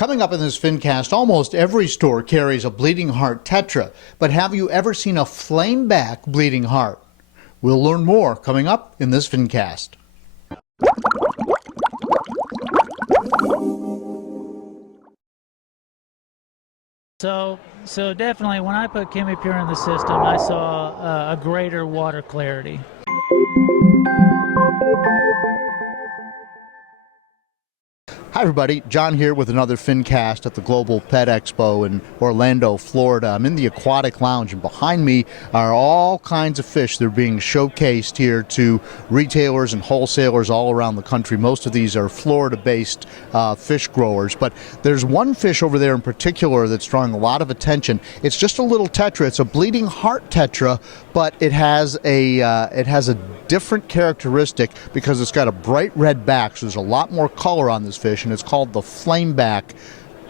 Coming up in this Fincast, almost every store carries a bleeding heart Tetra, but have you ever seen a flameback bleeding heart? We'll learn more coming up in this Fincast. So definitely when I put ChemiPure in the system, I saw a greater water clarity. Hi everybody, John here with another Fincast at the Global Pet Expo in Orlando, Florida. I'm in the aquatic lounge and behind me are all kinds of fish. They're being showcased here to retailers and wholesalers all around the country. Most of these are Florida-based fish growers, but there's one fish over there in particular that's drawing a lot of attention. It's just a little Tetra. It's a bleeding heart Tetra, but it has a different characteristic because it's got a bright red back, so there's a lot more color on this fish, and it's called the flameback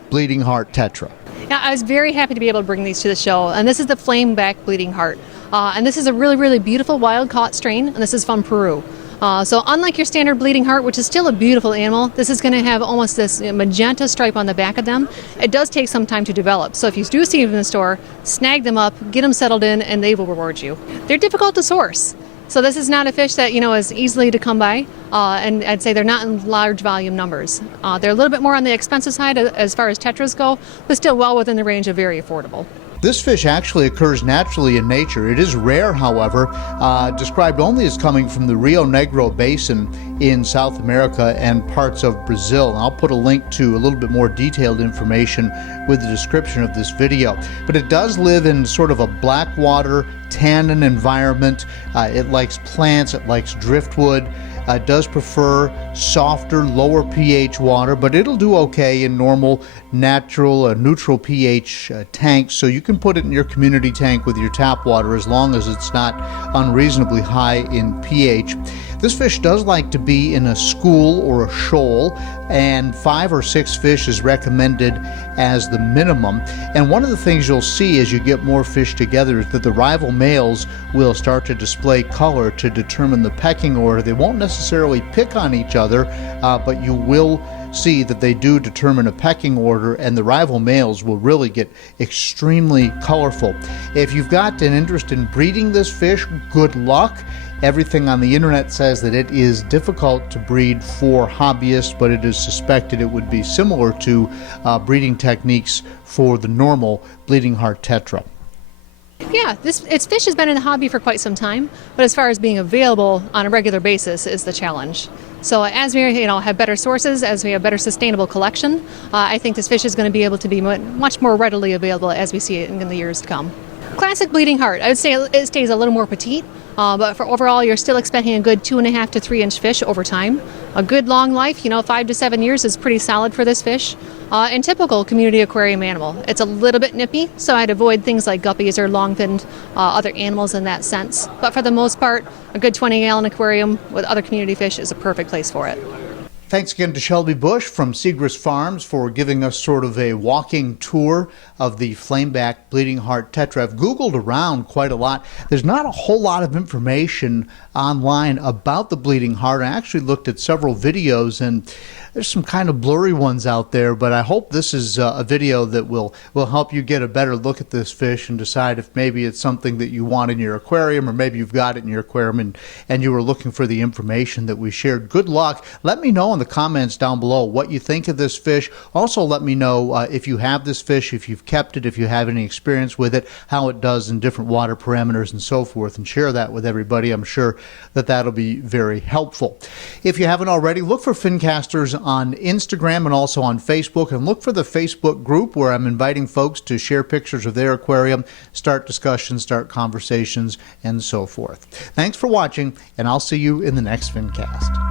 bleeding heart Tetra. Yeah, I was very happy to be able to bring these to the show, and this is the flameback bleeding heart. And this is a really, really beautiful wild-caught strain, and this is from Peru. So unlike your standard bleeding heart, which is still a beautiful animal, this is going to have almost this magenta stripe on the back of them. It does take some time to develop. So if you do see them in the store, snag them up, get them settled in, and they will reward you. They're difficult to source. So this is not a fish that, is easily to come by, and I'd say they're not in large volume numbers. They're a little bit more on the expensive side as far as Tetras go, but still well within the range of very affordable. This fish actually occurs naturally in nature. It is rare, however, described only as coming from the Rio Negro Basin in South America and parts of Brazil. And I'll put a link to a little bit more detailed information with the description of this video. But it does live in sort of a black water, tannin environment. It likes plants, it likes driftwood. It does prefer softer, lower pH water, but it'll do okay in normal, natural, neutral pH tanks. So you can put it in your community tank with your tap water as long as it's not unreasonably high in pH. This fish does like to be in a school or a shoal, and 5 or 6 fish is recommended as the minimum. And one of the things you'll see as you get more fish together is that the rival males will start to display color to determine the pecking order. They won't necessarily pick on each other, but you will see that they do determine a pecking order, and the rival males will really get extremely colorful. If you've got an interest in breeding this fish, good luck. Everything on the internet says that it is difficult to breed for hobbyists, but it is suspected it would be similar to breeding techniques for the normal bleeding heart Tetra. Yeah, this fish has been in the hobby for quite some time, but as far as being available on a regular basis is the challenge. So as we have better sources, as we have better sustainable collection, I think this fish is going to be able to be much more readily available as we see it in the years to come. Classic bleeding heart, I would say it stays a little more petite, but for overall you're still expecting a good 2.5 to 3 inch fish over time. A good long life, 5 to 7 years is pretty solid for this fish. And typical community aquarium animal. It's a little bit nippy, so I'd avoid things like guppies or long-finned other animals in that sense. But for the most part, a good 20-gallon aquarium with other community fish is a perfect place for it. Thanks again to Shelby Bush from Segrist Farms for giving us sort of a walking tour of the flameback bleeding heart Tetra. I've Googled around quite a lot. There's not a whole lot of information online about the bleeding heart. I actually looked at several videos, and there's some kind of blurry ones out there, but I hope this is a video that will help you get a better look at this fish and decide if maybe it's something that you want in your aquarium, or maybe you've got it in your aquarium and you were looking for the information that we shared. Good luck. Let me know in the comments down below what you think of this fish. Also, let me know if you have this fish, if you've kept it, if you have any experience with it, how it does in different water parameters and so forth, and share that with everybody. I'm sure that that'll be very helpful. If you haven't already, look for Fincasters on Instagram and also on Facebook, and look for the Facebook group where I'm inviting folks to share pictures of their aquarium, start discussions, start conversations, and so forth. Thanks for watching, and I'll see you in the next Fincast.